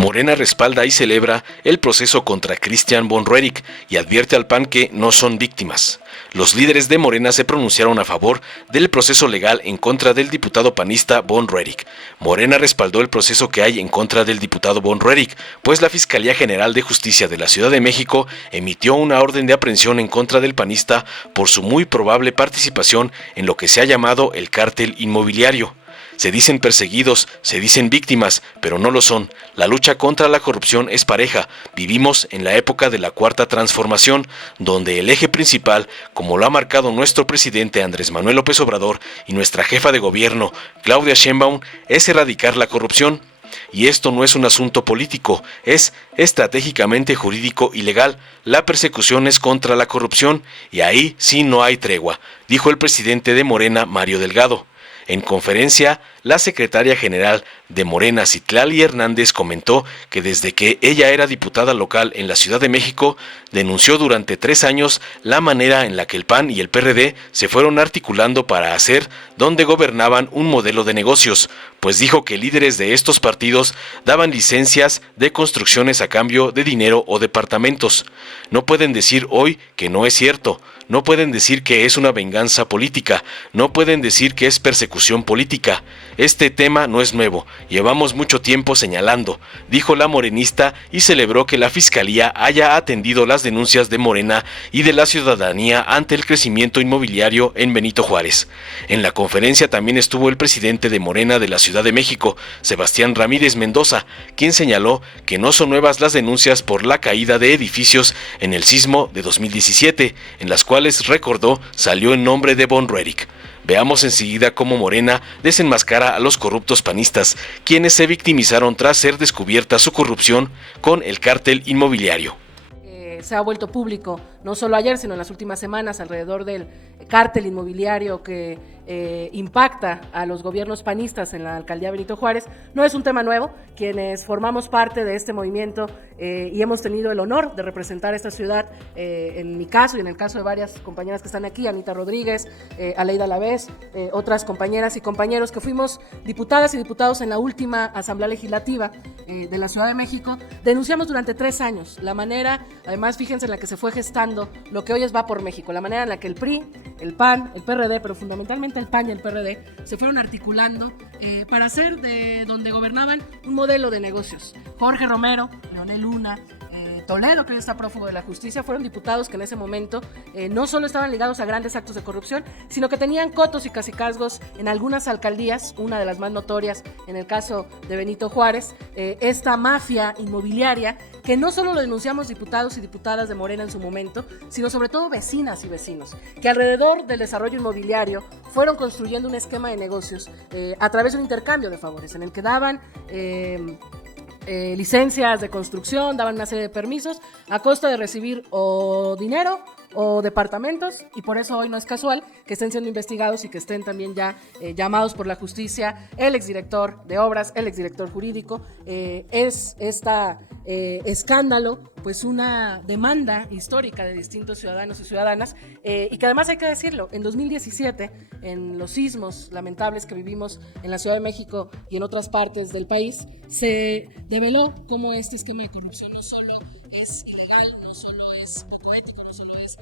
Morena respalda y celebra el proceso contra Christian von Roerich y advierte al PAN que no son víctimas. Los líderes de Morena se pronunciaron a favor del proceso legal en contra del diputado panista von Roerich. Morena respaldó el proceso que hay en contra del diputado von Roerich, pues la Fiscalía General de Justicia de la Ciudad de México emitió una orden de aprehensión en contra del panista por su muy probable participación en lo que se ha llamado el cártel inmobiliario. Se dicen perseguidos, se dicen víctimas, pero no lo son. La lucha contra la corrupción es pareja. Vivimos en la época de la Cuarta Transformación, donde el eje principal, como lo ha marcado nuestro presidente Andrés Manuel López Obrador y nuestra jefa de gobierno, Claudia Sheinbaum, es erradicar la corrupción. Y esto no es un asunto político, es estratégicamente jurídico y legal. La persecución es contra la corrupción y ahí sí no hay tregua, dijo el presidente de Morena, Mario Delgado. En conferencia, la secretaria general de Morena, Citlali Hernández, comentó que desde que ella era diputada local en la Ciudad de México, denunció durante 3 años la manera en la que el PAN y el PRD se fueron articulando para hacer donde gobernaban un modelo de negocios, pues dijo que líderes de estos partidos daban licencias de construcciones a cambio de dinero o departamentos. No pueden decir hoy que no es cierto. No pueden decir que es una venganza política, no pueden decir que es persecución política. Este tema no es nuevo, llevamos mucho tiempo señalando, dijo la morenista y celebró que la Fiscalía haya atendido las denuncias de Morena y de la ciudadanía ante el crecimiento inmobiliario en Benito Juárez. En la conferencia también estuvo el presidente de Morena de la Ciudad de México, Sebastián Ramírez Mendoza, quien señaló que no son nuevas las denuncias por la caída de edificios en el sismo de 2017, en las cuales recordó salió en nombre de von Roerich. Veamos enseguida cómo Morena desenmascara a los corruptos panistas, quienes se victimizaron tras ser descubierta su corrupción con el cártel inmobiliario. Se ha vuelto público, no solo ayer, sino en las últimas semanas, alrededor del cártel inmobiliario que impacta a los gobiernos panistas en la alcaldía Benito Juárez. No es un tema nuevo. Quienes formamos parte de este movimiento y hemos tenido el honor de representar esta ciudad, en mi caso y en el caso de varias compañeras que están aquí, Anita Rodríguez, Aleida Alavés, otras compañeras y compañeros que fuimos diputadas y diputados en la última Asamblea Legislativa de la Ciudad de México, denunciamos durante 3 años la manera, además fíjense en la que se fue gestando lo que hoy es Va por México, la manera en la que el PRI, el PAN, el PRD, pero fundamentalmente el PAN y el PRD se fueron articulando para hacer de donde gobernaban un modelo de negocios. Jorge Romero, Leonel Luna, Toledo, que hoy está prófugo de la justicia, fueron diputados que en ese momento no solo estaban ligados a grandes actos de corrupción, sino que tenían cotos y cacicazgos en algunas alcaldías, una de las más notorias en el caso de Benito Juárez, esta mafia inmobiliaria que no solo lo denunciamos diputados y diputadas de Morena en su momento, sino sobre todo vecinas y vecinos, que alrededor del desarrollo inmobiliario fueron construyendo un esquema de negocios a través de un intercambio de favores, en el que daban licencias de construcción, daban una serie de permisos a costa de recibir o dinero o departamentos, y por eso hoy no es casual que estén siendo investigados y que estén también ya llamados por la justicia el exdirector de obras, el exdirector jurídico. Es escándalo, pues una demanda histórica de distintos ciudadanos y ciudadanas, y que además hay que decirlo, en 2017, en los sismos lamentables que vivimos en la Ciudad de México y en otras partes del país, se develó cómo este esquema de corrupción no solo es ilegal, no solo es poco ético, no solo es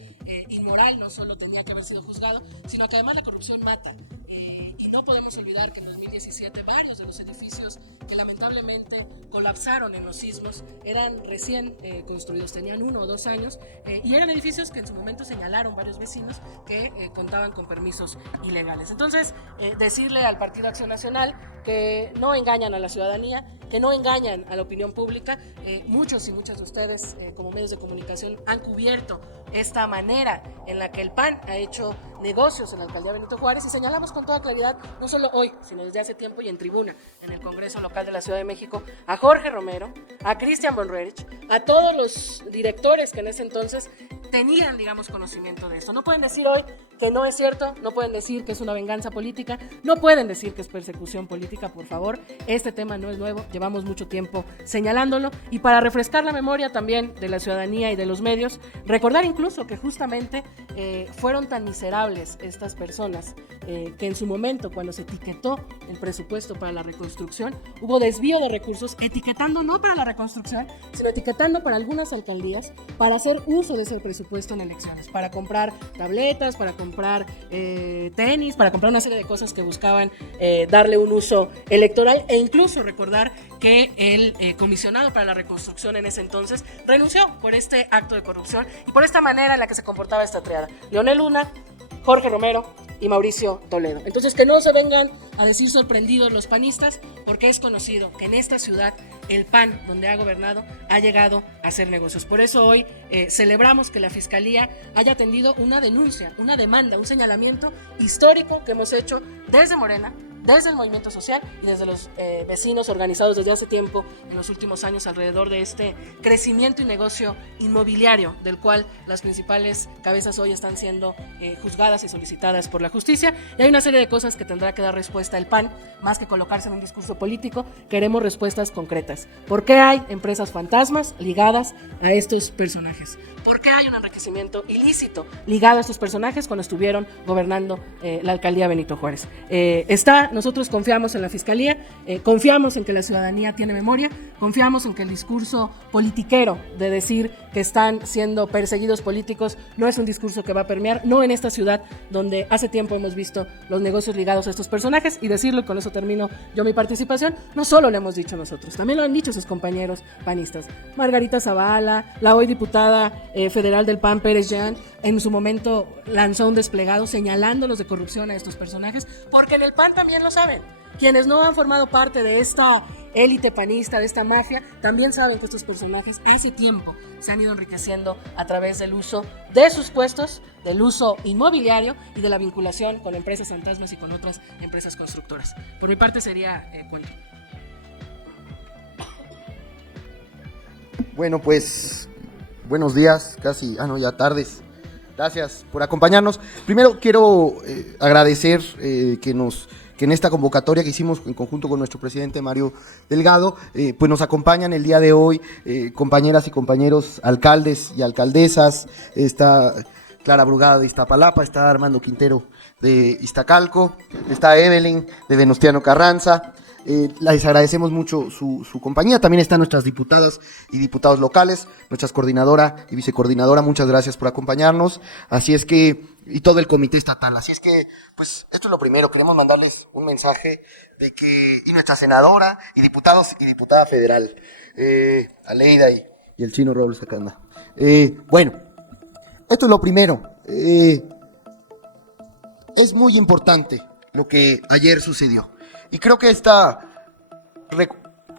inmoral, no solo tenía que haber sido juzgado, sino que además la corrupción mata. Y no podemos olvidar que en 2017 varios de los edificios que lamentablemente colapsaron en los sismos eran recién construidos, tenían 1 o 2 años, y eran edificios que en su momento señalaron varios vecinos que contaban con permisos ilegales. Entonces, decirle al Partido Acción Nacional que no engañan a la ciudadanía, que no engañan a la opinión pública. Muchos y muchas de ustedes como medios de comunicación han cubierto esta manera en la que el PAN ha hecho negocios en la alcaldía Benito Juárez, y señalamos con toda claridad, no solo hoy, sino desde hace tiempo y en tribuna, en el Congreso local de la Ciudad de México, a Jorge Romero, a Christian von Roerich, a todos los directores que en ese entonces tenían, digamos, conocimiento de esto. No pueden decir hoy que no es cierto, no pueden decir que es una venganza política, no pueden decir que es persecución política, por favor. Este tema no es nuevo, llevamos mucho tiempo señalándolo, y para refrescar la memoria también de la ciudadanía y de los medios, recordar incluso que justamente fueron tan miserables estas personas que en su momento, cuando se etiquetó el presupuesto para la reconstrucción, hubo desvío de recursos, etiquetando no para la reconstrucción, sino etiquetando para algunas alcaldías para hacer uso de ese presupuesto en elecciones, para comprar tabletas, para comprar tenis, para comprar una serie de cosas que buscaban darle un uso electoral, e incluso recordar que el comisionado para la reconstrucción en ese entonces renunció por este acto de corrupción y por esta manera en la que se comportaba esta triada: Leonel Luna, Jorge Romero y Mauricio Toledo. Entonces, que no se vengan a decir sorprendidos los panistas, porque es conocido que en esta ciudad el PAN, donde ha gobernado, ha llegado a hacer negocios. Por eso hoy celebramos que la Fiscalía haya atendido una denuncia, una demanda, un señalamiento histórico que hemos hecho desde Morena, desde el movimiento social y desde los vecinos organizados desde hace tiempo en los últimos años alrededor de este crecimiento y negocio inmobiliario del cual las principales cabezas hoy están siendo juzgadas y solicitadas por la justicia. Y hay una serie de cosas que tendrá que dar respuesta el PAN, más que colocarse en un discurso político. Queremos respuestas concretas. ¿Por qué hay empresas fantasmas ligadas a estos personajes? ¿Por qué hay un enriquecimiento ilícito ligado a estos personajes cuando estuvieron gobernando la alcaldía Benito Juárez? Nosotros confiamos en la Fiscalía, confiamos en que la ciudadanía tiene memoria, confiamos en que el discurso politiquero de decir que están siendo perseguidos políticos no es un discurso que va a permear, no en esta ciudad donde hace tiempo hemos visto los negocios ligados a estos personajes. Y decirlo, y con eso termino yo mi participación, no solo lo hemos dicho nosotros, también lo han dicho sus compañeros panistas. Margarita Zavala, la hoy diputada federal del PAN, Pérez Jean, en su momento lanzó un desplegado señalándolos de corrupción a estos personajes, porque en el PAN también lo saben. Quienes no han formado parte de esta élite panista, de esta mafia, también saben que estos personajes ese tiempo se han ido enriqueciendo a través del uso de sus puestos, del uso inmobiliario y de la vinculación con empresas fantasmas y con otras empresas constructoras. Por mi parte sería cuento. Bueno, pues buenos días, casi, ya tardes. Gracias por acompañarnos. Primero quiero agradecer que en esta convocatoria que hicimos en conjunto con nuestro presidente Mario Delgado, pues nos acompañan el día de hoy compañeras y compañeros alcaldes y alcaldesas. Está Clara Brugada de Iztapalapa, está Armando Quintero de Iztacalco, está Evelyn de Venustiano Carranza. Les agradecemos mucho su compañía. También están nuestras diputadas y diputados locales, nuestra coordinadora y vicecoordinadora, muchas gracias por acompañarnos. Así es que, y todo el comité estatal. Así es que, pues, esto es lo primero. Queremos mandarles un mensaje de que, y nuestra senadora, y diputados y diputada federal, Aleida y el Chino Robles acá anda. Bueno, esto es lo primero. Es muy importante lo que ayer sucedió. Y creo que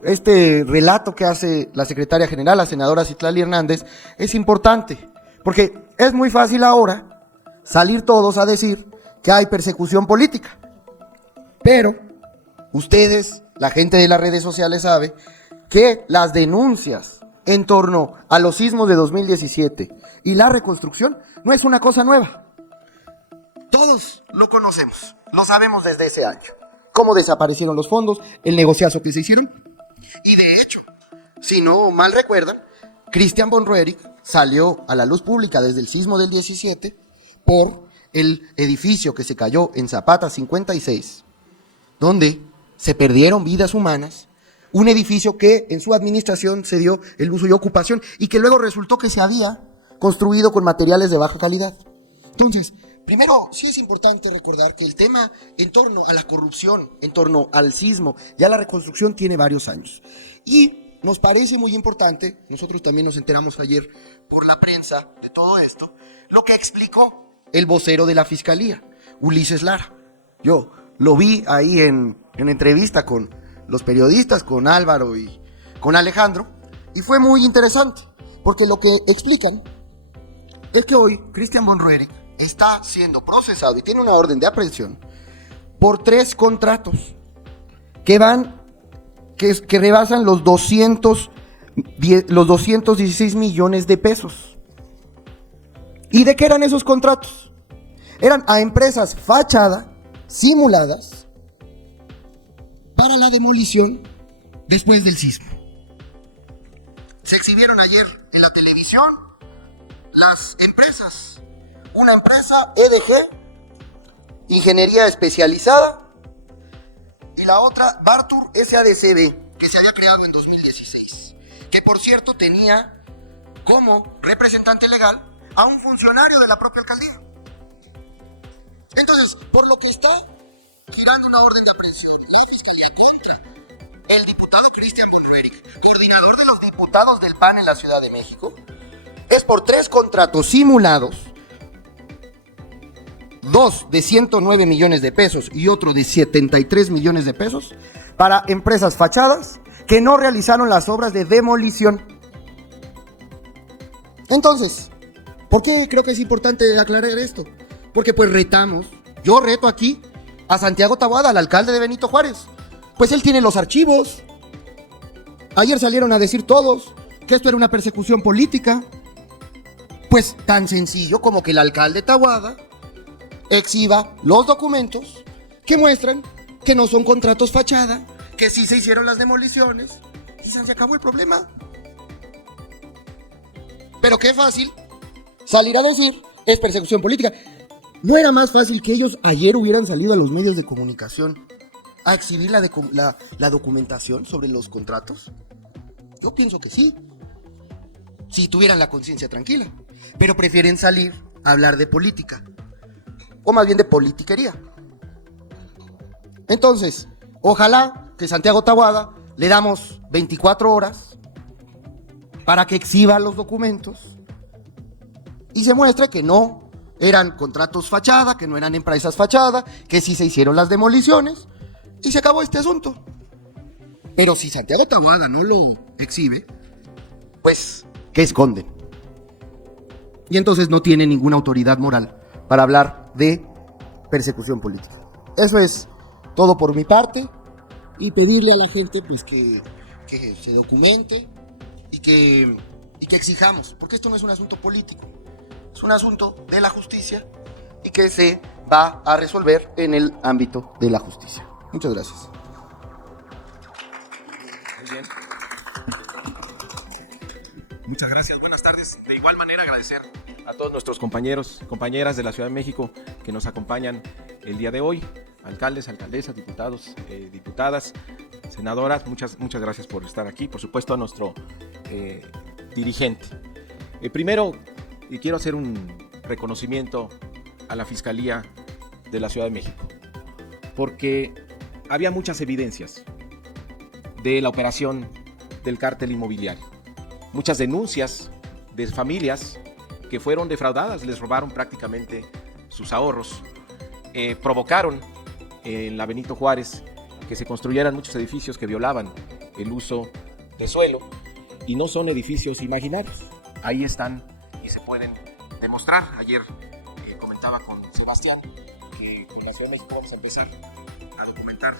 este relato que hace la secretaria general, la senadora Citlali Hernández, es importante, porque es muy fácil ahora salir todos a decir que hay persecución política. Pero ustedes, la gente de las redes sociales, sabe que las denuncias en torno a los sismos de 2017 y la reconstrucción no es una cosa nueva. Todos lo conocemos, lo sabemos desde ese año. Cómo desaparecieron los fondos, el negociazo que se hicieron. Y de hecho, si no mal recuerdan, Christian von Roerich salió a la luz pública desde el sismo del 17 por el edificio que se cayó en Zapata 56, donde se perdieron vidas humanas, un edificio que en su administración se dio el uso y ocupación y que luego resultó que se había construido con materiales de baja calidad. Entonces, primero, sí es importante recordar que el tema en torno a la corrupción, en torno al sismo y a la reconstrucción tiene varios años. Y nos parece muy importante, nosotros también nos enteramos ayer por la prensa de todo esto, lo que explicó el vocero de la Fiscalía, Ulises Lara. Yo lo vi ahí en entrevista con los periodistas, con Álvaro y con Alejandro, y fue muy interesante, porque lo que explican es que hoy Christian von Roerich está siendo procesado y tiene una orden de aprehensión por 3 contratos que rebasan los 216 millones de pesos. ¿Y de qué eran esos contratos? eran a empresas fachada, simuladas, para la demolición después del sismo. Se exhibieron ayer en la televisión las empresas. Una empresa EDG, Ingeniería Especializada, y la otra Bartur SADCB, que se había creado en 2016, que por cierto tenía como representante legal a un funcionario de la propia alcaldía. Entonces, por lo que está girando una orden de aprehensión la Fiscalía contra el diputado Christian von Roerich, coordinador de los diputados del PAN en la Ciudad de México, es por 3 contratos simulados, 2 de 109 millones de pesos y otro de 73 millones de pesos, para empresas fachadas que no realizaron las obras de demolición. Entonces, ¿por qué creo que es importante aclarar esto? Porque pues yo reto aquí a Santiago Taboada, al alcalde de Benito Juárez. Pues él tiene los archivos. Ayer salieron a decir todos que esto era una persecución política. Pues tan sencillo como que el alcalde Taboada exhiba los documentos que muestran que no son contratos fachada, que sí se hicieron las demoliciones y se acabó el problema. Pero qué fácil salir a decir es persecución política. ¿No era más fácil que ellos ayer hubieran salido a los medios de comunicación a exhibir la documentación sobre los contratos? Yo pienso que sí, si tuvieran la conciencia tranquila, pero prefieren salir a hablar de política, o más bien de politiquería. Entonces, ojalá que Santiago Taboada le damos 24 horas para que exhiba los documentos y se muestre que no eran contratos fachada, que no eran empresas fachada, que sí se hicieron las demoliciones y se acabó este asunto. Pero si Santiago Taboada no lo exhibe, pues, ¿qué esconden? Y entonces no tiene ninguna autoridad moral para hablar de persecución política. Eso es todo por mi parte, y pedirle a la gente pues que se documente y que exijamos, porque esto no es un asunto político, es un asunto de la justicia y que se va a resolver en el ámbito de la justicia. Muchas gracias. Muy bien. Muchas gracias, buenas tardes. De igual manera agradecer a todos nuestros compañeros, compañeras de la Ciudad de México que nos acompañan el día de hoy, alcaldes, alcaldesas, diputados, diputadas, senadoras, muchas gracias por estar aquí. Por supuesto a nuestro dirigente. Primero, quiero hacer un reconocimiento a la Fiscalía de la Ciudad de México, porque había muchas evidencias de la operación del cártel inmobiliario, muchas denuncias de familias que fueron defraudadas, les robaron prácticamente sus ahorros, provocaron en la Benito Juárez que se construyeran muchos edificios que violaban el uso de suelo, y no son edificios imaginarios, ahí están y se pueden demostrar. Ayer comentaba con Sebastián que con la Ciudad de México vamos a empezar a documentar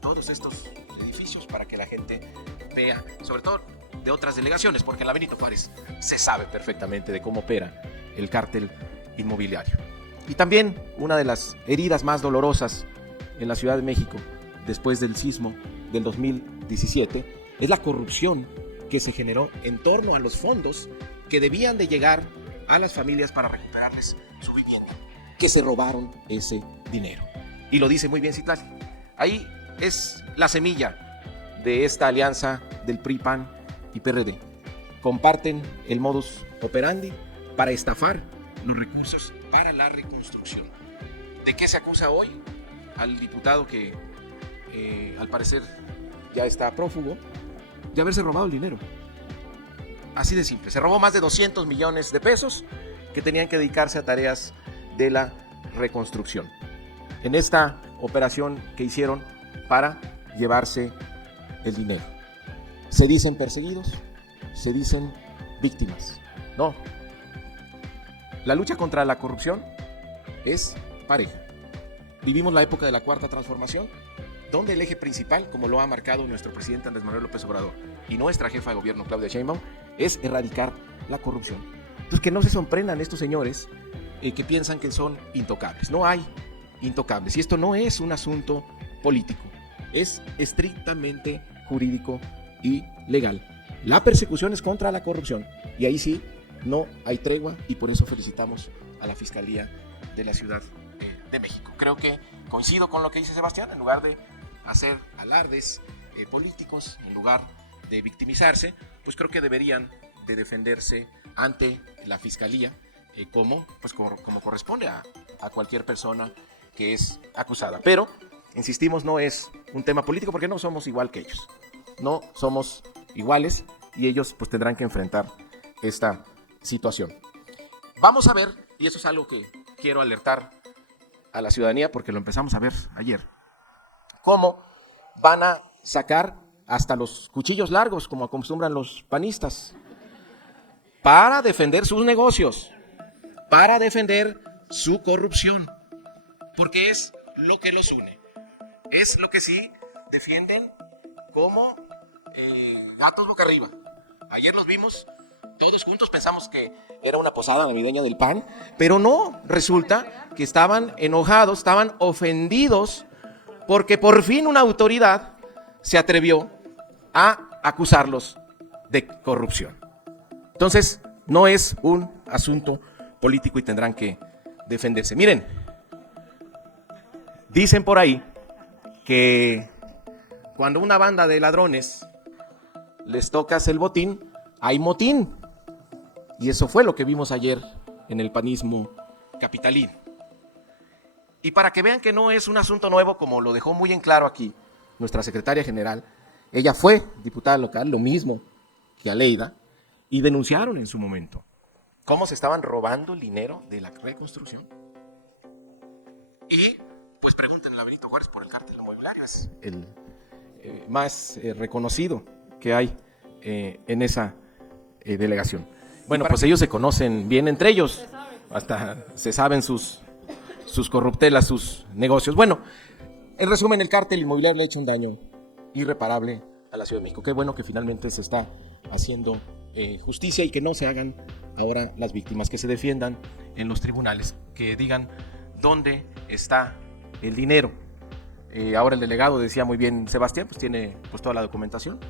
todos estos edificios para que la gente vea, sobre todo de otras delegaciones, porque en la Benito Juárez se sabe perfectamente de cómo opera el cártel inmobiliario. Y también una de las heridas más dolorosas en la Ciudad de México después del sismo del 2017 es la corrupción que se generó en torno a los fondos que debían de llegar a las familias para recuperarles su vivienda, que se robaron ese dinero. Y lo dice muy bien Citlali. Ahí es la semilla de esta alianza del PRI, PAN y PRD. Comparten el modus operandi para estafar los recursos para la reconstrucción. ¿De qué se acusa hoy al diputado que al parecer ya está prófugo? De haberse robado el dinero. Así de simple. Se robó más de 200 millones de pesos que tenían que dedicarse a tareas de la reconstrucción. En esta operación que hicieron para llevarse el dinero. Se dicen perseguidos, se dicen víctimas. No. La lucha contra la corrupción es pareja. Vivimos la época de la Cuarta Transformación, donde el eje principal, como lo ha marcado nuestro presidente Andrés Manuel López Obrador y nuestra jefa de gobierno Claudia Sheinbaum, es erradicar la corrupción. Entonces, que no se sorprendan estos señores que piensan que son intocables. No hay intocables. Y esto no es un asunto político, es estrictamente jurídico y legal. La persecución es contra la corrupción y ahí sí no hay tregua, y por eso felicitamos a la Fiscalía de la Ciudad de México. Creo que coincido con lo que dice Sebastián. En lugar de hacer alardes políticos, en lugar de victimizarse, pues creo que deberían de defenderse ante la Fiscalía como corresponde a cualquier persona que es acusada. Pero, insistimos, no es un tema político porque no somos igual que ellos. No somos iguales y ellos pues tendrán que enfrentar esta situación. Vamos a ver, y eso es algo que quiero alertar a la ciudadanía porque lo empezamos a ver ayer, cómo van a sacar hasta los cuchillos largos, como acostumbran los panistas, para defender sus negocios, para defender su corrupción, porque es lo que los une, es lo que sí defienden como gatos boca arriba. Ayer los vimos todos juntos, pensamos que era una posada navideña del PAN, pero no, resulta que estaban enojados, estaban ofendidos, porque por fin una autoridad se atrevió a acusarlos de corrupción. Entonces, no es un asunto político y tendrán que defenderse. Miren, dicen por ahí que cuando una banda de ladrones les tocas el botín, hay motín. Y eso fue lo que vimos ayer en el panismo capitalino. Y para que vean que no es un asunto nuevo, como lo dejó muy en claro aquí nuestra secretaria general, ella fue diputada local, lo mismo que Aleida, y denunciaron en su momento cómo se estaban robando el dinero de la reconstrucción. Y pues pregúntenle a Benito Juárez por el cártel inmobiliario, es el más reconocido que hay en esa delegación. Bueno, pues ellos se conocen bien entre ellos, hasta se saben sus corruptelas, sus negocios. Bueno, en resumen, el cártel inmobiliario le ha hecho un daño irreparable a la Ciudad de México. Qué bueno que finalmente se está haciendo justicia y que no se hagan ahora las víctimas, que se defiendan en los tribunales, que digan dónde está el dinero. Ahora el delegado, decía muy bien Sebastián, pues tiene pues toda la documentación,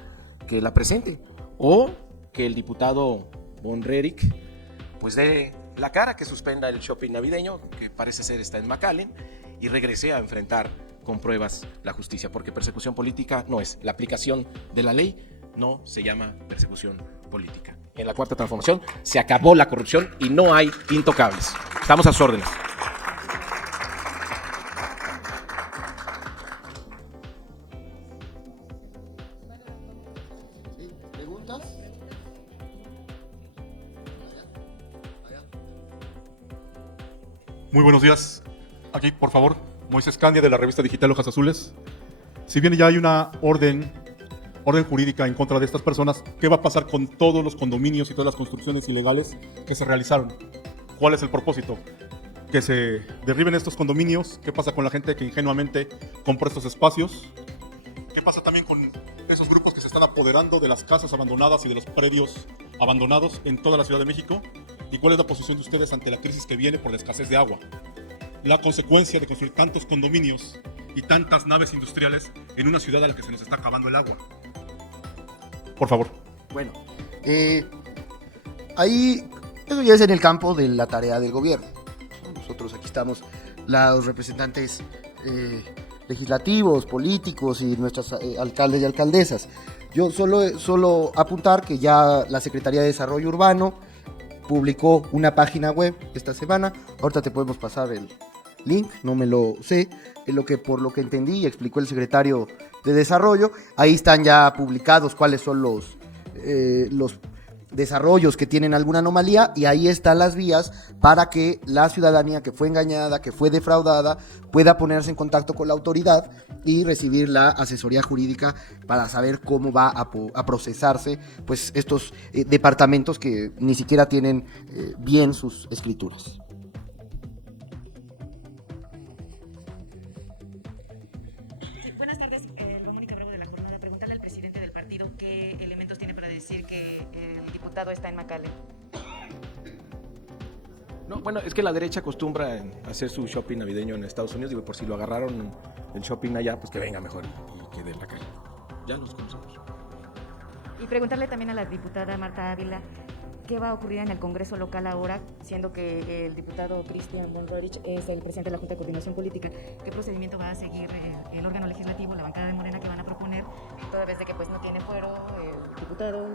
que la presente, o que el diputado Von Rerick pues dé la cara, que suspenda el shopping navideño, que parece ser está en McAllen, y regrese a enfrentar con pruebas la justicia, porque persecución política no es. La aplicación de la ley no se llama persecución política. En la Cuarta Transformación se acabó la corrupción y no hay intocables. Estamos a sus órdenes. ¿Preguntas? Muy buenos días. Aquí, por favor, Moisés Candia, de la revista digital Hojas Azules. Si bien ya hay una orden jurídica en contra de estas personas, ¿qué va a pasar con todos los condominios y todas las construcciones ilegales que se realizaron? ¿Cuál es el propósito? ¿Que se derriben estos condominios? ¿Qué pasa con la gente que ingenuamente compró estos espacios? ¿Qué pasa también con esos grupos que se están apoderando de las casas abandonadas y de los predios abandonados en toda la Ciudad de México? ¿Y cuál es la posición de ustedes ante la crisis que viene por la escasez de agua? La consecuencia de construir tantos condominios y tantas naves industriales en una ciudad a la que se nos está acabando el agua. Por favor. Bueno, ahí eso ya es en el campo de la tarea del gobierno. Nosotros aquí estamos los representantes legislativos, políticos y nuestros alcaldes y alcaldesas. Yo solo apuntar que ya la Secretaría de Desarrollo Urbano publicó una página web esta semana. Ahorita te podemos pasar el link, no me lo sé, por lo que entendí y explicó el secretario de Desarrollo. Ahí están ya publicados cuáles son los desarrollos que tienen alguna anomalía, y ahí están las vías para que la ciudadanía que fue engañada, que fue defraudada, pueda ponerse en contacto con la autoridad y recibir la asesoría jurídica para saber cómo va a procesarse pues estos departamentos que ni siquiera tienen bien sus escrituras. Buenas tardes, Mónica Bravo de La Jornada. Preguntarle al presidente del partido qué elementos tiene para decir que el diputado está en McAllen. No, bueno, es que la derecha acostumbra en hacer su shopping navideño en Estados Unidos, digo, por si lo agarraron el shopping allá, pues que venga mejor y quede en la calle. Ya los conocemos. Y preguntarle también a la diputada Marta Ávila, ¿qué va a ocurrir en el Congreso local ahora, siendo que el diputado Christian von Roerich es el presidente de la Junta de Coordinación Política? ¿Qué procedimiento va a seguir el órgano legislativo, la bancada de Morena, que van a proponer, toda vez de que pues no tiene fuero diputado?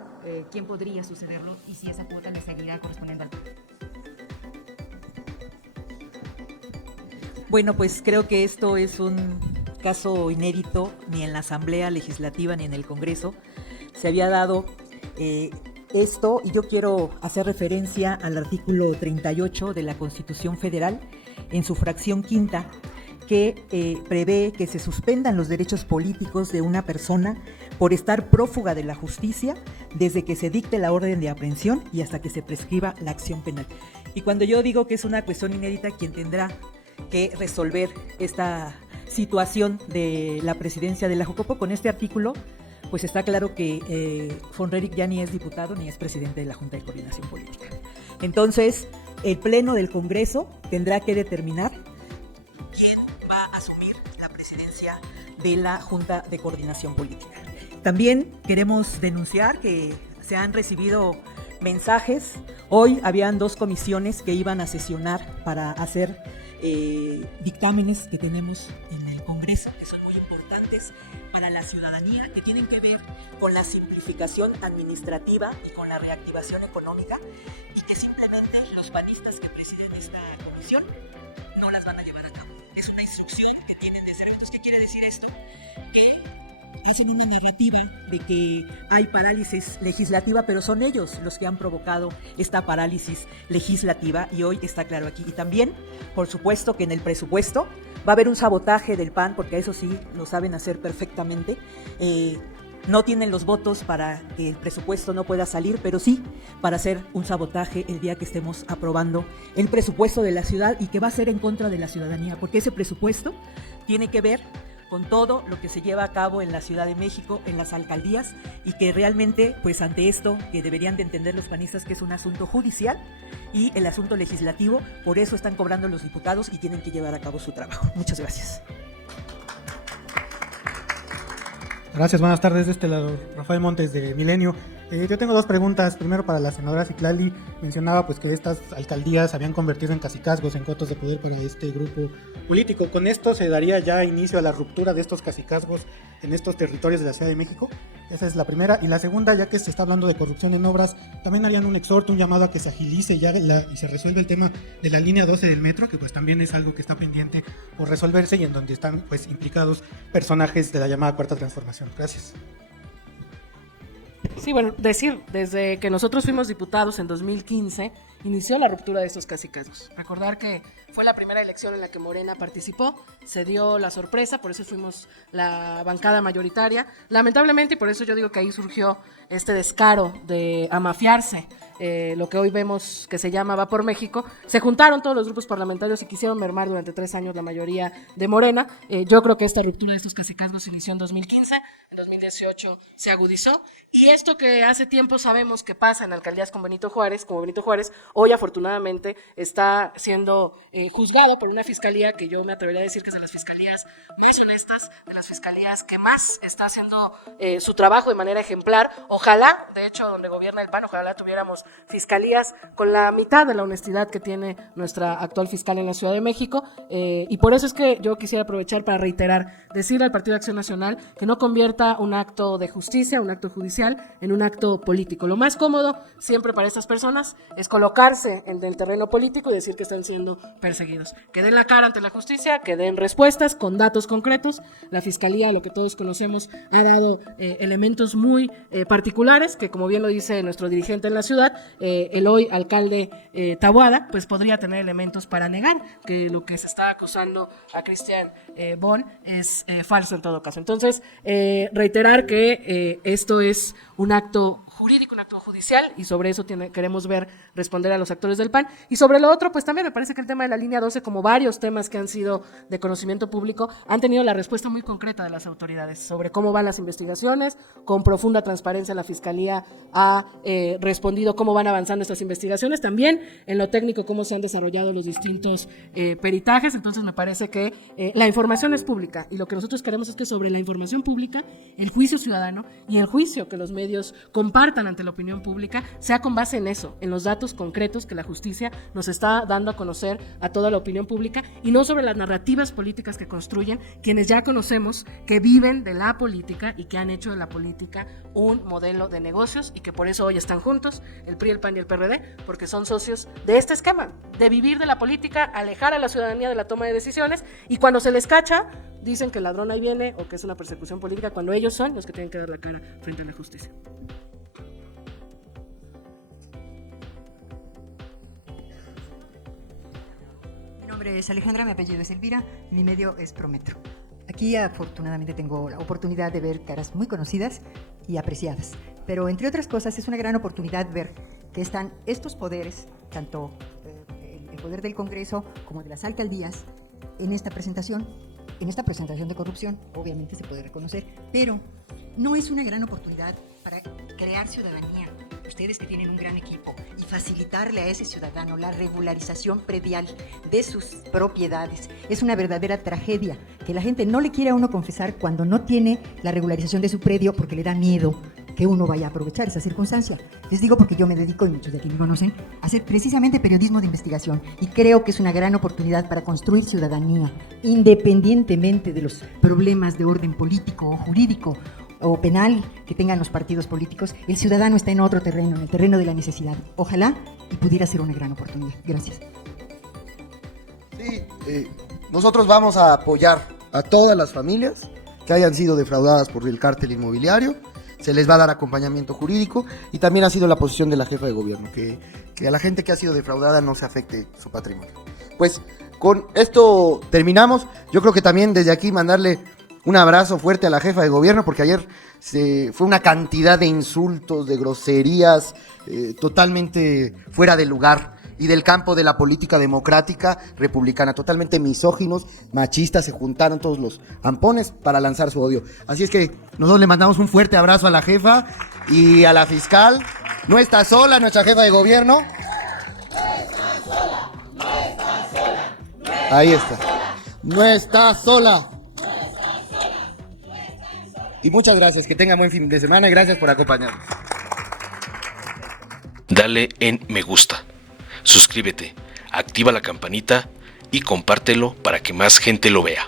¿Quién podría sucederlo y si esa cuota le seguirá correspondiendo al PAN? Bueno, pues creo que esto es un caso inédito, ni en la Asamblea Legislativa ni en el Congreso se había dado esto, y yo quiero hacer referencia al artículo 38 de la Constitución Federal, en su fracción quinta, que prevé que se suspendan los derechos políticos de una persona por estar prófuga de la justicia desde que se dicte la orden de aprehensión y hasta que se prescriba la acción penal. Y cuando yo digo que es una cuestión inédita, quien tendrá que resolver esta situación de la presidencia de la Jucopo con este artículo, pues está claro que von Roerich ya ni es diputado ni es presidente de la Junta de Coordinación Política. Entonces, el Pleno del Congreso tendrá que determinar quién va a asumir la presidencia de la Junta de Coordinación Política. También queremos denunciar que se han recibido mensajes. Hoy habían 2 comisiones que iban a sesionar para hacer dictámenes que tenemos en el Congreso, que son muy importantes para la ciudadanía, que tienen que ver con la simplificación administrativa y con la reactivación económica, y que simplemente los panistas que presiden esta comisión no las van a llevar a cabo. Es una instrucción que tienen de hacer. Entonces, ¿qué quiere decir esto? Que hacen una narrativa de que hay parálisis legislativa, pero son ellos los que han provocado esta parálisis legislativa, y hoy está claro aquí. Y también, por supuesto, que en el presupuesto va a haber un sabotaje del PAN, porque eso sí lo saben hacer perfectamente. No tienen los votos para que el presupuesto no pueda salir, pero sí para hacer un sabotaje el día que estemos aprobando el presupuesto de la ciudad, y que va a ser en contra de la ciudadanía, porque ese presupuesto tiene que ver con todo lo que se lleva a cabo en la Ciudad de México, en las alcaldías, y que realmente, pues ante esto, que deberían de entender los panistas que es un asunto judicial y el asunto legislativo, por eso están cobrando los diputados y tienen que llevar a cabo su trabajo. Muchas gracias. Gracias, buenas tardes. De este lado, Rafael Montes de Milenio. Yo tengo 2 preguntas. Primero, para la senadora Citlali. Mencionaba pues que estas alcaldías se habían convertido en cacicazgos, en cotos de poder para este grupo político. ¿Con esto se daría ya inicio a la ruptura de estos cacicazgos en estos territorios de la Ciudad de México? Esa es la primera. Y la segunda, ya que se está hablando de corrupción en obras, también harían un exhorto, un llamado a que se agilice ya y se resuelva el tema de la línea 12 del metro, que pues también es algo que está pendiente por resolverse y en donde están pues implicados personajes de la llamada Cuarta Transformación. Gracias. Sí, bueno, decir, desde que nosotros fuimos diputados en 2015, inició la ruptura de estos cacicazgos. Recordar que fue la primera elección en la que Morena participó, se dio la sorpresa, por eso fuimos la bancada mayoritaria. Lamentablemente, y por eso yo digo que ahí surgió este descaro de amafiarse, lo que hoy vemos que se llama Va por México. Se juntaron todos los grupos parlamentarios y quisieron mermar durante 3 años la mayoría de Morena. Yo creo que esta ruptura de estos cacicazgos inició en 2015. En 2018 se agudizó, y esto que hace tiempo sabemos que pasa en alcaldías como Benito Juárez, hoy afortunadamente está siendo juzgado por una fiscalía que yo me atrevería a decir que es de las fiscalías más honestas, de las fiscalías que más está haciendo su trabajo de manera ejemplar. Ojalá, de hecho, donde gobierna el PAN, ojalá tuviéramos fiscalías con la mitad de la honestidad que tiene nuestra actual fiscal en la Ciudad de México, y por eso es que yo quisiera aprovechar para reiterar, decirle al Partido de Acción Nacional que no convierta un acto de justicia, un acto judicial, en un acto político. Lo más cómodo siempre para estas personas es colocarse en el terreno político y decir que están siendo perseguidos. Que den la cara ante la justicia, que den respuestas con datos concretos. La Fiscalía, lo que todos conocemos, ha dado elementos muy particulares, que como bien lo dice nuestro dirigente en la ciudad, el hoy alcalde Taboada, pues podría tener elementos para negar que lo que se está acusando a Christian Bon es falso en todo caso. Entonces, reiterar que esto es un acto jurídico, un acto judicial, y sobre eso queremos ver responder a los actores del PAN. Y sobre lo otro, pues también me parece que el tema de la línea 12, como varios temas que han sido de conocimiento público, han tenido la respuesta muy concreta de las autoridades sobre cómo van las investigaciones. Con profunda transparencia la Fiscalía ha respondido cómo van avanzando estas investigaciones, también en lo técnico cómo se han desarrollado los distintos peritajes. Entonces me parece que la información es pública, y lo que nosotros queremos es que sobre la información pública, el juicio ciudadano y el juicio que los medios compartan ante la opinión pública sea con base en eso, en los datos concretos que la justicia nos está dando a conocer a toda la opinión pública, y no sobre las narrativas políticas que construyen quienes ya conocemos que viven de la política y que han hecho de la política un modelo de negocios, y que por eso hoy están juntos, el PRI, el PAN y el PRD, porque son socios de este esquema, de vivir de la política, alejar a la ciudadanía de la toma de decisiones, y cuando se les cacha, dicen que el ladrón ahí viene o que es una persecución política, cuando ellos son los que tienen que dar la cara frente a la justicia. Mi nombre es Alejandra, mi apellido es Elvira, mi medio es Prometro. Aquí afortunadamente tengo la oportunidad de ver caras muy conocidas y apreciadas, pero entre otras cosas es una gran oportunidad ver que están estos poderes, tanto el poder del Congreso como de las alcaldías, en esta presentación de corrupción. Obviamente se puede reconocer, pero no es una gran oportunidad para crear ciudadanía. Ustedes que tienen un gran equipo, y facilitarle a ese ciudadano la regularización predial de sus propiedades. Es una verdadera tragedia que la gente no le quiere a uno confesar cuando no tiene la regularización de su predio, porque le da miedo que uno vaya a aprovechar esa circunstancia. Les digo porque yo me dedico, y muchos de aquí me conocen, a hacer precisamente periodismo de investigación, y creo que es una gran oportunidad para construir ciudadanía, independientemente de los problemas de orden político o jurídico o penal que tengan los partidos políticos. El ciudadano está en otro terreno, en el terreno de la necesidad. Ojalá y pudiera ser una gran oportunidad. Gracias. Sí, nosotros vamos a apoyar a todas las familias que hayan sido defraudadas por el cártel inmobiliario. Se les va a dar acompañamiento jurídico, y también ha sido la posición de la jefa de gobierno, que a la gente que ha sido defraudada no se afecte su patrimonio. Pues con esto terminamos. Yo creo que también desde aquí mandarle un abrazo fuerte a la jefa de gobierno, porque ayer fue una cantidad de insultos, de groserías, totalmente fuera de lugar y del campo de la política democrática republicana, totalmente misóginos, machistas. Se juntaron todos los ampones para lanzar su odio. Así es que nosotros le mandamos un fuerte abrazo a la jefa y a la fiscal. No está sola nuestra jefa de gobierno. Ahí está. No está sola. Y muchas gracias, que tengan buen fin de semana y gracias por acompañarnos. Dale en me gusta, suscríbete, activa la campanita y compártelo para que más gente lo vea.